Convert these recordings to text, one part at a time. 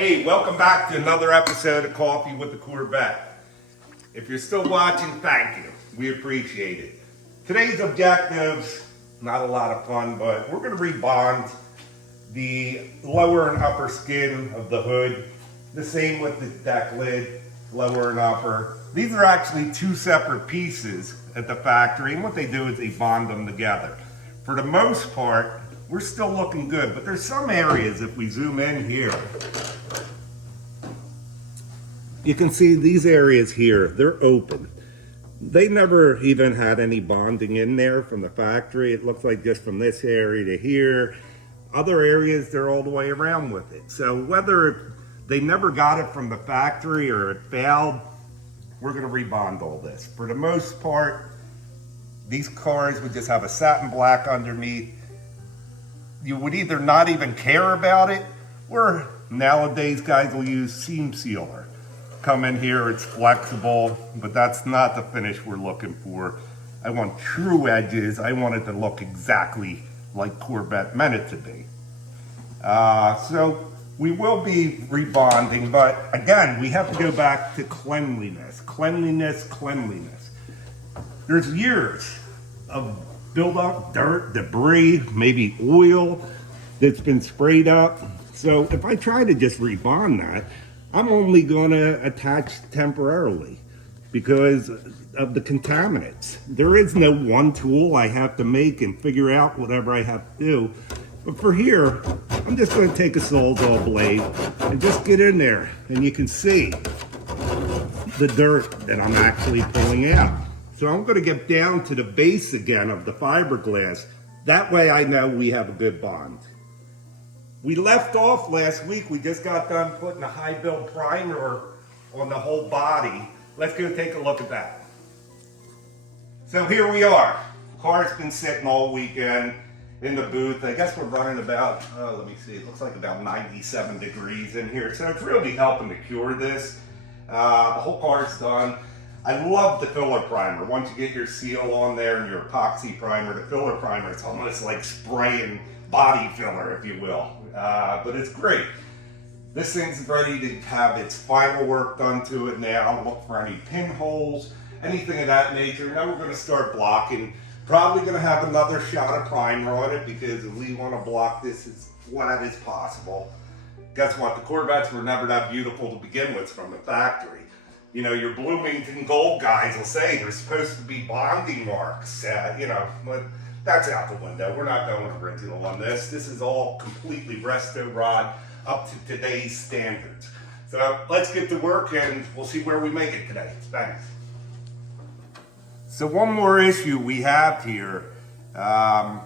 Hey, welcome back to another episode of Coffee with the Corvette. If you're still watching, thank you. We appreciate it. Today's objectives, not a lot of fun, but we're going to rebond the lower and upper skin of the hood. The same with the deck lid, lower and upper. These are actually two separate pieces at the factory, and what they do is they bond them together. For the most part, we're still looking good, but there's some areas, if we zoom in here, you can see these areas here, they're open. They never even had any bonding in there from the factory. It looks like just from this area to here. Other areas, they're all the way around with it. So whether they never got it from the factory or it failed, we're gonna rebond all this. For the most part, these cars would just have a satin black underneath. You would either not even care about it, or nowadays guys will use seam sealer. Come in here, it's flexible, but that's not the finish we're looking for. I want true edges. I want it to look exactly like Corvette meant it to be. So we will be rebonding, but again, we have to go back to cleanliness. Cleanliness. There's years of build-up dirt, debris, maybe oil that's been sprayed up. So if I try to just rebond that, I'm only going to attach temporarily because of the contaminants. There is no one tool. I have to make and figure out whatever I have to do. But for here, I'm just going to take a Sawzall blade and just get in there, and you can see the dirt that I'm actually pulling out. So I'm going to get down to the base again of the fiberglass. That way I know we have a good bond. We left off last week, we just got done putting a high build primer on the whole body. Let's go take a look at that. So here we are. Car's been sitting all weekend in the booth. I guess we're running about, let me see, it looks like about 97 degrees in here. So it's really helping to cure this. The whole car's done. I love the filler primer. Once you get your seal on there and your epoxy primer, the filler primer, it's almost like spraying body filler, if you will. But it's great. This thing's ready to have its final work done to it now. Look for any pinholes, anything of that nature. Now we're going to start blocking. Probably going to have another shot of primer on it because we want to block this as flat as possible. Guess what? The Corvettes were never that beautiful to begin with from the factory. You know, your Bloomington Gold guys will say there's supposed to be bonding marks, you know, but that's out the window. We're not going original on this. This is all completely resto rod up to today's standards. So let's get to work and we'll see where we make it today. Thanks. So one more issue we have here. I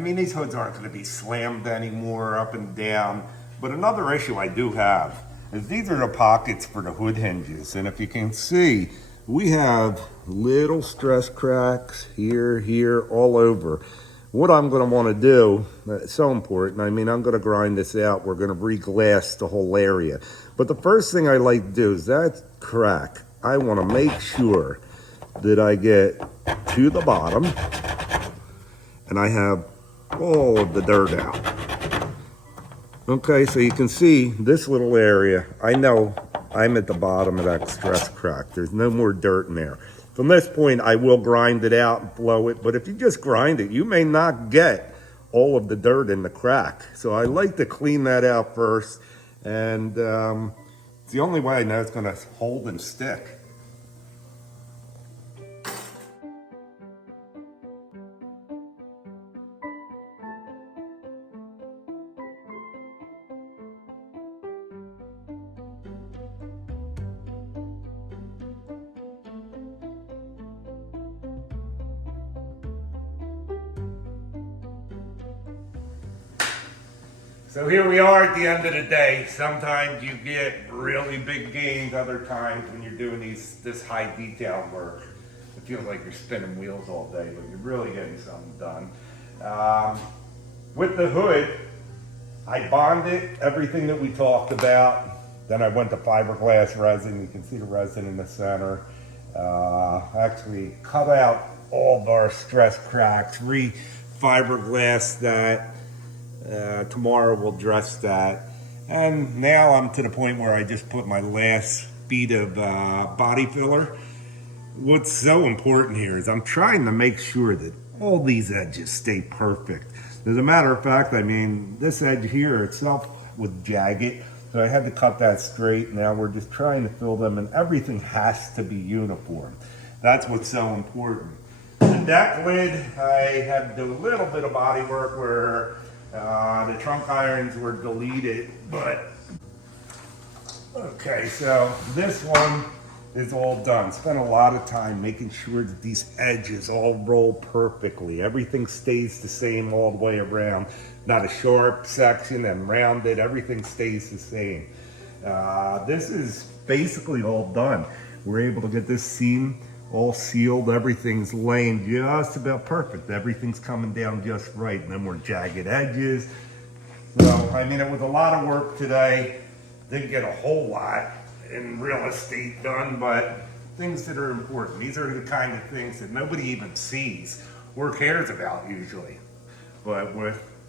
mean, these hoods aren't going to be slammed anymore up and down. But another issue I do have is these are the pockets for the hood hinges. And if you can see, we have little stress cracks here, all over. What I'm going to want to do, it's so important, I mean, I'm going to grind this out. We're going to re-glass the whole area. But the first thing I like to do is that crack. I want to make sure that I get to the bottom and I have all of the dirt out. Okay, so you can see this little area. I know I'm at the bottom of that stress crack. There's no more dirt in there. From this point, I will grind it out and blow it, but if you just grind it, you may not get all of the dirt in the crack. So I like to clean that out first, and it's the only way I know it's gonna hold and stick. So here we are at the end of the day. Sometimes you get really big gains, other times when you're doing this high detail work, it feels like you're spinning wheels all day, but you're really getting something done. With the hood, I bonded everything that we talked about. Then I went to fiberglass resin. You can see the resin in the center. Actually cut out all of our stress cracks, re-fiberglass that. Tomorrow we'll dress that. And now I'm to the point where I just put my last bead of body filler. What's so important here is I'm trying to make sure that all these edges stay perfect. As a matter of fact, I mean, this edge here itself was jagged, so I had to cut that straight. Now we're just trying to fill them, and everything has to be uniform. That's what's so important. The deck lid, I had to do a little bit of body work where the trunk irons were deleted, but okay, so this one is all done. Spent a lot of time making sure that these edges all roll perfectly. Everything stays the same all the way around. Not a sharp section and rounded, everything stays the same. This is basically all done. We're able to get this seam all sealed, everything's laying just about perfect. Everything's coming down just right. And then we're jagged edges. So, I mean, it was a lot of work today. Didn't get a whole lot in real estate done, but things that are important. These are the kind of things that nobody even sees or cares about usually. But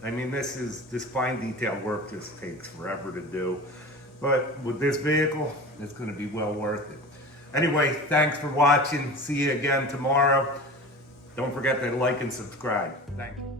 I mean, this fine detailed work just takes forever to do. But with this vehicle, it's going to be well worth it. Anyway, thanks for watching. See you again tomorrow. Don't forget to like and subscribe. Thank you.